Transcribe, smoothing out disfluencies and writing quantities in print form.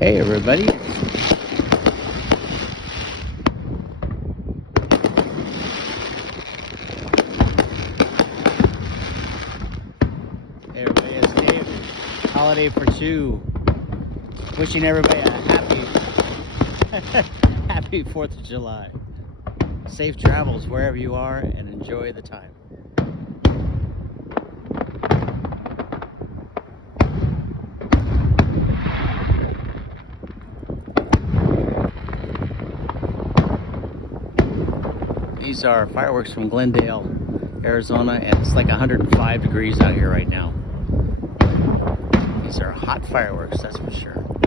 Hey everybody. Hey everybody, it's Dave. Holiday for two. Wishing everybody a happy 4th of July. Safe travels wherever you are and enjoy the time. These are fireworks from Glendale, Arizona, and it's like 105 degrees out here right now. These are hot fireworks, that's for sure.